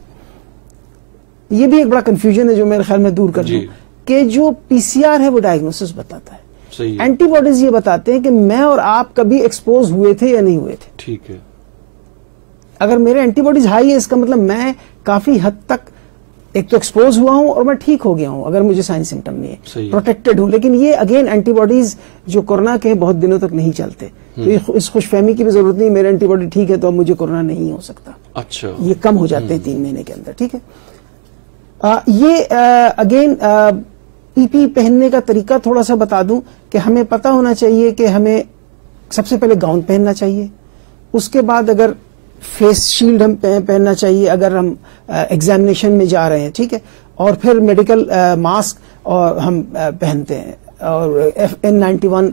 یہ بھی ایک بڑا کنفیوژن ہے جو میرے خیال میں دور کر دوں کہ جو پی سی آر ہے وہ ڈائگنوسس بتاتا ہے، اینٹی باڈیز یہ بتاتے ہیں کہ میں اور آپ کبھی ایکسپوز ہوئے تھے یا نہیں ہوئے تھے. ٹھیک ہے، اگر میرے اینٹی باڈیز ہائی ہے اس کا مطلب میں کافی حد تک ایک تو ایکسپوز ہوا ہوں اور میں ٹھیک ہو گیا ہوں اگر مجھے سائن سمٹم نہیں ہے، پروٹیکٹڈ ہوں. لیکن یہ اگین اینٹی باڈیز جو کورونا کے بہت دنوں تک نہیں چلتے، تو اس خوش فہمی کی بھی ضرورت نہیں، میرے اینٹی باڈی ٹھیک ہے تو اب مجھے کورونا نہیں ہو سکتا. اچھا، یہ کم ہو جاتے ہیں 3 مہینے کے اندر. ٹھیک ہے، یہ اگین پی پی پہننے کا طریقہ تھوڑا سا بتا دوں کہ ہمیں پتا ہونا چاہیے کہ ہمیں سب سے پہلے گاؤن پہننا چاہیے، اس کے بعد اگر فیس شیلڈ ہم پہننا چاہیے اگر ہم ایگزامینیشن میں جا رہے ہیں. ٹھیک ہے، اور پھر میڈیکل ماسک اور ہم پہنتے ہیں اور N91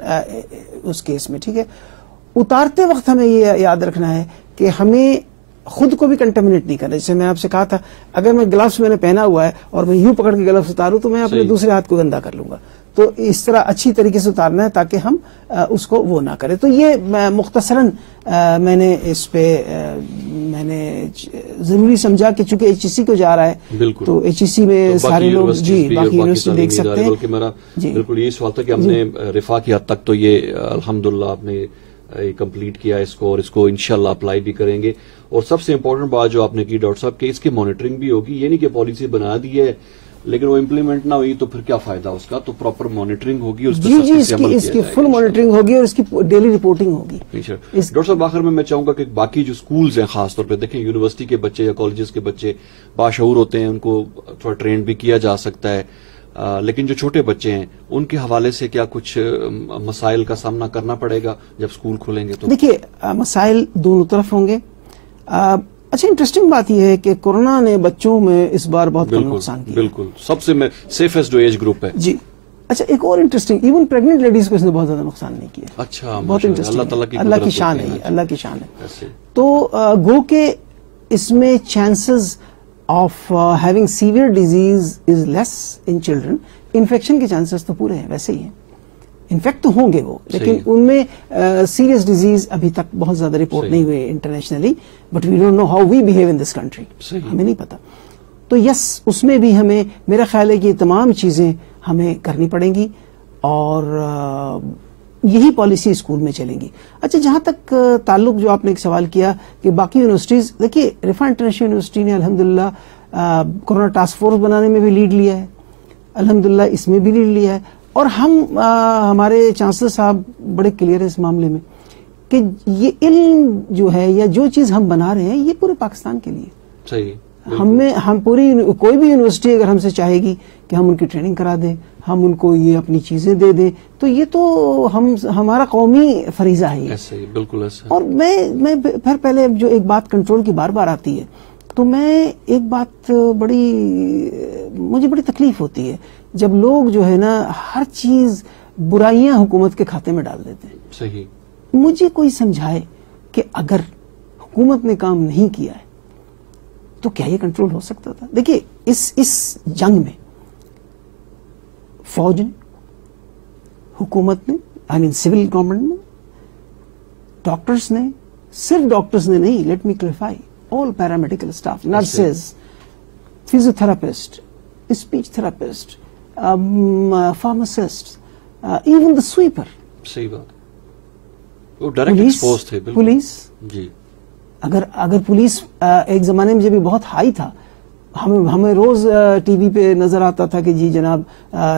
اس کیس میں. ٹھیک ہے، اتارتے وقت ہمیں یہ یاد رکھنا ہے کہ ہمیں خود کو بھی کنٹامنیٹ نہیں کرنا. جیسے میں آپ سے کہا تھا اگر میں گلوز میں نے پہنا ہوا ہے اور میں یوں پکڑ کے گلوز اتاروں تو میں اپنے دوسرے ہاتھ کو گندا کر لوں گا. تو اس طرح اچھی طریقے سے اتارنا ہے تاکہ ہم اس کو وہ نہ کریں. تو یہ مختصراً میں نے اس پہ میں نے ضروری سمجھا کہ چونکہ HEC کو جا رہا ہے تو HEC میں سارے لوگ باقی یونیورسٹی دیکھ سکتے ہیں. میرا بالکل یہی سوال تھا کہ ہم نے رفاع کی حد تک تو یہ الحمدللہ آپ نے کمپلیٹ کیا اس کو، اور اس کو انشاءاللہ اپلائی بھی کریں گے. اور سب سے امپورٹنٹ بات جو آپ نے کی ڈاکٹر صاحب کہ اس کی مانیٹرنگ بھی ہوگی. یہ نہیں کہ پالیسی بنا دی ہے لیکن وہ امپلیمنٹ نہ ہوئی تو پھر کیا فائدہ اس کا. تو پراپر مانیٹرنگ ہوگی، اس کی فل مانیٹرنگ ہوگی اور اس کی ڈیلی رپورٹنگ ہوگی. ڈاکٹر صاحب آخر میں چاہوں گا کہ باقی جو سکولز ہیں خاص طور پہ دیکھیں یونیورسٹی کے بچے یا کالجز کے بچے باشعور ہوتے ہیں، ان کو تھوڑا ٹرینڈ بھی کیا جا سکتا ہے، لیکن جو چھوٹے بچے ہیں ان کے حوالے سے کیا کچھ مسائل کا سامنا کرنا پڑے گا جب اسکول کھولیں گے؟ تو دیکھیے مسائل دونوں طرف ہوں گے. اچھا انٹرسٹنگ بات یہ ہے کہ کورونا نے بچوں میں اس بار بہت کم نقصان کیا. بالکل سب سے سیفسٹ جو ایج گروپ ہے. جی اچھا، ایک اور انٹرسٹنگ، ایون پریگننٹ لیڈیز کو اس نے بہت زیادہ نقصان نہیں کیا. اچھا، بہت انٹرسٹنگ، اللہ کی شان ہے، اللہ کی شان ہے. تو گو کہ اس میں chances of having severe disease is less in children. Infection کے چانسز تو پورے ہیں، ویسے ہی ہیں، انفیکٹ تو ہوں گے وہ، لیکن ان میں سیریس ڈیزیز ابھی تک بہت زیادہ رپورٹ نہیں ہوئے internationally. But we don't know how we behave in this country, ہمیں نہیں پتا. تو یس اس میں بھی ہمیں میرا خیال ہے کہ یہ تمام چیزیں ہمیں کرنی پڑیں گی اور یہی پالیسی اسکول میں چلیں گی. اچھا جہاں تک تعلق جو آپ نے ایک سوال کیا کہ باقی یونیورسٹیز، دیکھیے رفاع انٹرنیشنل یونیورسٹی نے الحمدللہ کورونا ٹاسک فورس بنانے میں بھی لیڈ لیا ہے، الحمدللہ اس میں بھی لیڈ لیا ہے. اور ہمارے چانسلر صاحب بڑے کلیئر ہیں اس معاملے میں کہ یہ علم جو ہے یا جو چیز ہم بنا رہے ہیں یہ پورے پاکستان کے لیے. صحیح. ہم پوری کوئی بھی یونیورسٹی اگر ہم سے چاہے گی کہ ہم ان کی ٹریننگ کرا دیں، ہم ان کو یہ اپنی چیزیں دے دیں، تو یہ تو ہمارا قومی فریضہ ہے یہ. بالکل ایسا. اور میں پھر پہلے جو ایک بات کنٹرول کی بار بار آتی ہے تو میں ایک بات مجھے بڑی تکلیف ہوتی ہے جب لوگ جو ہے نا ہر چیز برائیاں حکومت کے کھاتے میں ڈال دیتے ہیں. صحیح. مجھے کوئی سمجھائے کہ اگر حکومت نے کام نہیں کیا ہے تو کیا یہ کنٹرول ہو سکتا تھا؟ دیکھیے اس جنگ میں فوج نے، حکومت نے، آئی مین سول گورنمنٹ نے، ڈاکٹرز نے، صرف ڈاکٹرز نے نہیں، let me clarify, all paramedical staff, nurses, physio therapist, speech therapist, pharmacist, even the sweeper. صحیح بات. وہ ڈائریکٹ ایکسپوز تھے. پولیس جی. اگر پولیس ایک زمانے میں جب بہت ہائی تھا، ہمیں روز ٹی وی پہ نظر آتا تھا کہ جی جناب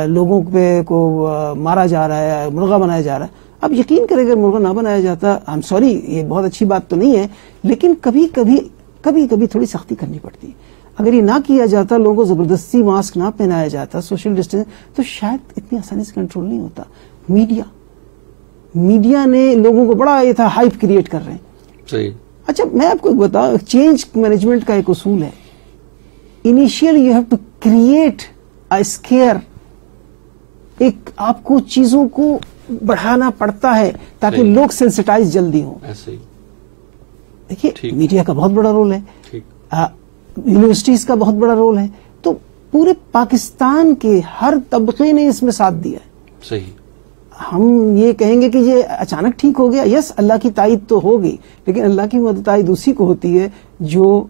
لوگوں پہ کو مارا جا رہا ہے، مرغا بنایا جا رہا ہے. اب یقین کریں اگر مرغا نہ بنایا جاتا، آئی ایم سوری یہ بہت اچھی بات تو نہیں ہے، لیکن کبھی کبھی تھوڑی سختی کرنی پڑتی ہے. اگر یہ نہ کیا جاتا، لوگوں کو زبردستی ماسک نہ پہنایا جاتا، سوشل ڈسٹینس، تو شاید اتنی آسانی سے کنٹرول نہیں ہوتا. میڈیا نے لوگوں کو بڑا یہ تھا ہائپ کریٹ کر رہے ہیں. صحیح. اچھا میں آپ کو ایک بتاؤں، چینج مینجمنٹ کا ایک اصول ہے initially you have to create a scare. ایک آپ کو چیزوں کو بڑھانا پڑتا ہے تاکہ لوگ سینسٹائز جلدی ہوں. دیکھیے میڈیا کا بہت بڑا رول ہے, یونیورسٹیز کا بہت بڑا رول ہے, تو پورے پاکستان کے ہر طبقے نے اس میں ساتھ دیا ہے. صحیح. ہم یہ کہیں گے کہ یہ اچانک ٹھیک ہو گیا, یس اللہ کی تائید تو ہوگی, لیکن اللہ کی مدد تائید اسی کو ہوتی ہے جو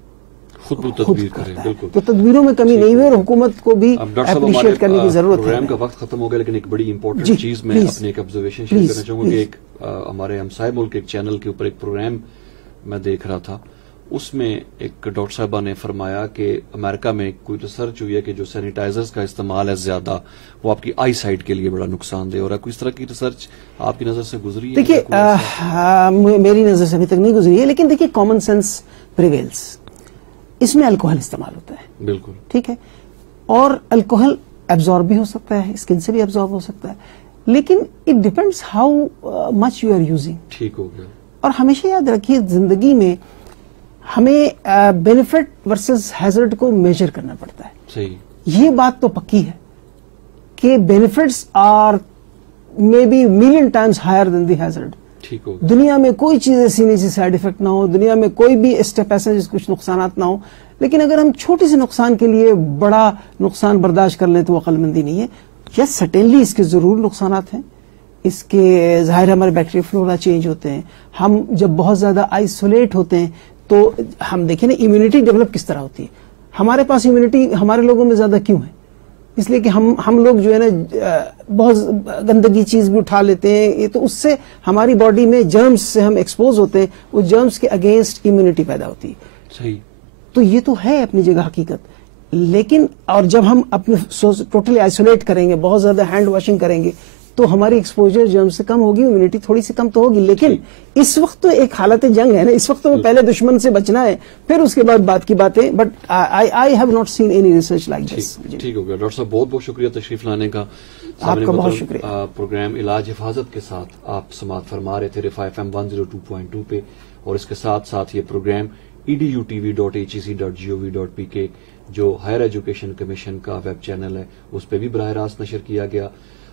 خود تدبیر کرے. بالکل. تو تدبیروں میں کمی نہیں ہوئی اور حکومت کو بھی اپریشیٹ کرنے کی ضرورت ہے. پروگرام کا وقت ختم ہو گیا, لیکن ایک بڑی امپورٹنٹ چیز میں اپنے ایک آبزرویشن شیئر کرنا چاہوں گا کہ ایک ہمارے ہمسائے ملک ایک چینل کے اوپر ایک پروگرام میں دیکھ رہا تھا, اس میں ایک ڈاکٹر صاحبہ نے فرمایا کہ امریکہ میں کوئی ریسرچ ہوئی ہے کہ جو سینیٹائزرز کا استعمال ہے زیادہ, وہ آپ کی آئی سائٹ کے لیے بڑا نقصان دہ ہو رہا ہے. کوئی اس طرح کی ریسرچ آپ کی نظر سے گزری ہے؟ دیکھیے میری نظر سے ابھی تک نہیں گزری ہے, لیکن دیکھیے کامن سینس پریویلز. اس میں الکوہل استعمال ہوتا ہے. بالکل ٹھیک ہے, اور الکوہل ایبزارب بھی ہو سکتا ہے, اسکن سے بھی ایبزارب ہو سکتا ہے, لیکن it depends how much you are using. ٹھیک ہو گیا. اور ہمیشہ یاد رکھیے زندگی میں ہمیں بینیفٹ ورسز ہیزرڈ کو میجر کرنا پڑتا ہے. صحیح. یہ بات تو پکی ہے کہ benefits are may be million times higher than the hazard. دنیا میں کوئی چیز ایسی نہیں جس سائڈ افیکٹ نہ ہو, دنیا میں کوئی بھی اسٹیپ ایسا جس کچھ نقصانات نہ ہو, لیکن اگر ہم چھوٹی سی نقصان کے لیے بڑا نقصان برداشت کر لیں تو وہ عقل مندی نہیں ہے. یس سرٹینلی اس کے ضرور نقصانات ہیں, اس کے ظاہر ہمارے بیکٹیریا فلورا چینج ہوتے ہیں, ہم جب بہت زیادہ آئسولیٹ ہوتے ہیں تو ہم دیکھیں نا امیونٹی ڈیولپ کس طرح ہوتی ہے. ہمارے پاس امیونٹی ہمارے لوگوں میں زیادہ کیوں ہے؟ اس لیے کہ ہم لوگ جو ہے نا بہت گندگی چیز بھی اٹھا لیتے ہیں, یہ تو اس سے ہماری باڈی میں جرمز سے ہم ایکسپوز ہوتے ہیں, وہ جرمز کے اگینسٹ امیونٹی پیدا ہوتی ہے. صحیح. تو یہ تو ہے اپنی جگہ حقیقت, لیکن اور جب ہم اپنے ٹوٹلی آئسولیٹ کریں گے, بہت زیادہ ہینڈ واشنگ کریں گے, تو ہماری ایکسپوجر جرم سے کم ہوگی, امیونٹی تھوڑی سی کم تو ہوگی. لیکن اس وقت تو ایک حالت جنگ ہے نا, اس وقت تو پہلے دشمن سے بچنا ہے, پھر اس کے بعد بات کی باتیں. But I have not seen any research like this. ٹھیک ہو گیا. ڈاکٹر صاحب بہت بہت شکریہ تشریف لانے کا. آپ کا بہت شکریہ. پروگرام علاج حفاظت کے ساتھ آپ سماعت فرما رہے تھے رفا FM 102.2 پہ, اور اس کے ساتھ ساتھ یہ پروگرام edutv.hec.gov.pk جو ہائر ایجوکیشن کمیشن کا ویب چینل ہے اس پہ بھی براہ راست نشر کیا گیا.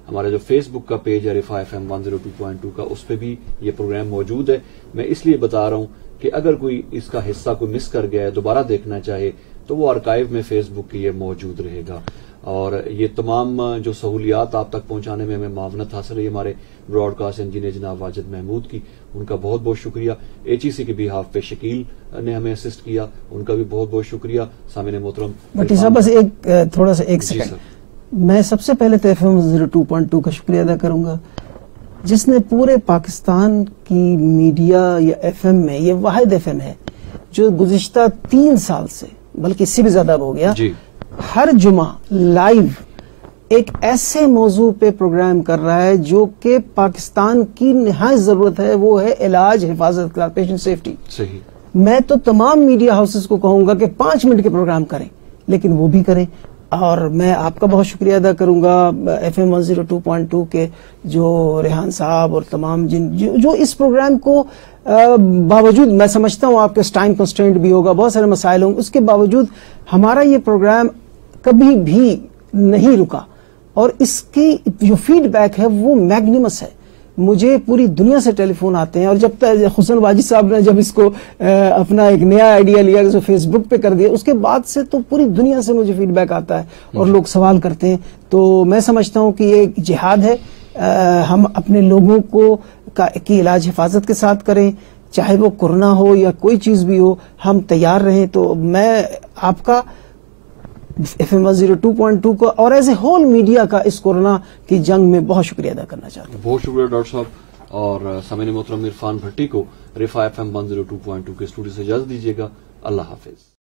ہمارا جو فیس بک کا پیج ہے رفا FM 102.2 کا, اس پہ بھی یہ پروگرام موجود ہے. میں اس لیے بتا رہا ہوں کہ اگر کوئی اس کا حصہ کوئی مس کر گیا ہے, دوبارہ دیکھنا چاہے, تو وہ آرکائیو میں فیس بک کی یہ موجود رہے گا. اور یہ تمام جو سہولیات آپ تک پہنچانے میں ہمیں معاونت حاصل ہے ہمارے براڈ کاسٹ انجینئر جناب واجد محمود کی, ان کا بہت بہت شکریہ. HEC کے بھی ہاف پہ شکیل نے ہمیں اسسٹ کیا, ان کا بھی بہت بہت شکریہ. سامعین محترم, بٹ صاحب بس ایک تھوڑا سا ایک سیکنڈ, میں سب سے پہلے تو FM 102.2 کا شکریہ ادا کروں گا جس نے پورے پاکستان کی میڈیا یا FM میں, یہ واحد FM ہے جو گزشتہ 3 سال سے, بلکہ اس سے بھی زیادہ ہو گیا, ہر جمعہ لائیو ایک ایسے موضوع پہ پروگرام کر رہا ہے جو کہ پاکستان کی نہایت ضرورت ہے, وہ ہے علاج حفاظت کا, پیشنٹ سیفٹی. صحیح. میں تو تمام میڈیا ہاؤسز کو کہوں گا کہ 5 منٹ کے پروگرام کریں, لیکن وہ بھی کریں. اور میں آپ کا بہت شکریہ ادا کروں گا FM 102.2 کے جو ریحان صاحب اور تمام جو اس پروگرام کو باوجود, میں سمجھتا ہوں آپ کے ٹائم کنسٹرینٹ بھی ہوگا, بہت سارے مسائل ہوں, اس کے باوجود ہمارا یہ پروگرام کبھی بھی نہیں رکا, اور اس کی جو فیڈ بیک ہے وہ میگنیمس ہے. مجھے پوری دنیا سے ٹیلی فون آتے ہیں, اور جب تک حسن واجد صاحب نے جب اس کو اپنا ایک نیا آئیڈیا لیا جو فیس بک پہ کر دیا, اس کے بعد سے تو پوری دنیا سے مجھے فیڈ بیک آتا ہے اور لوگ سوال کرتے ہیں. تو میں سمجھتا ہوں کہ یہ ایک جہاد ہے, ہم اپنے لوگوں کو کی علاج حفاظت کے ساتھ کریں, چاہے وہ کورونا ہو یا کوئی چیز بھی ہو, ہم تیار رہیں. تو میں آپ کا FM 102.2 کو اور ایز اے ہول میڈیا کا اس کورونا کی جنگ میں بہت شکریہ ادا کرنا چاہتا ہوں. بہت شکریہ ڈاکٹر صاحب. اور سامعین محترم عرفان بھٹی کو رفا FM 102.2 کے اسٹوڈیو سے اجازت دیجیے گا. اللہ حافظ.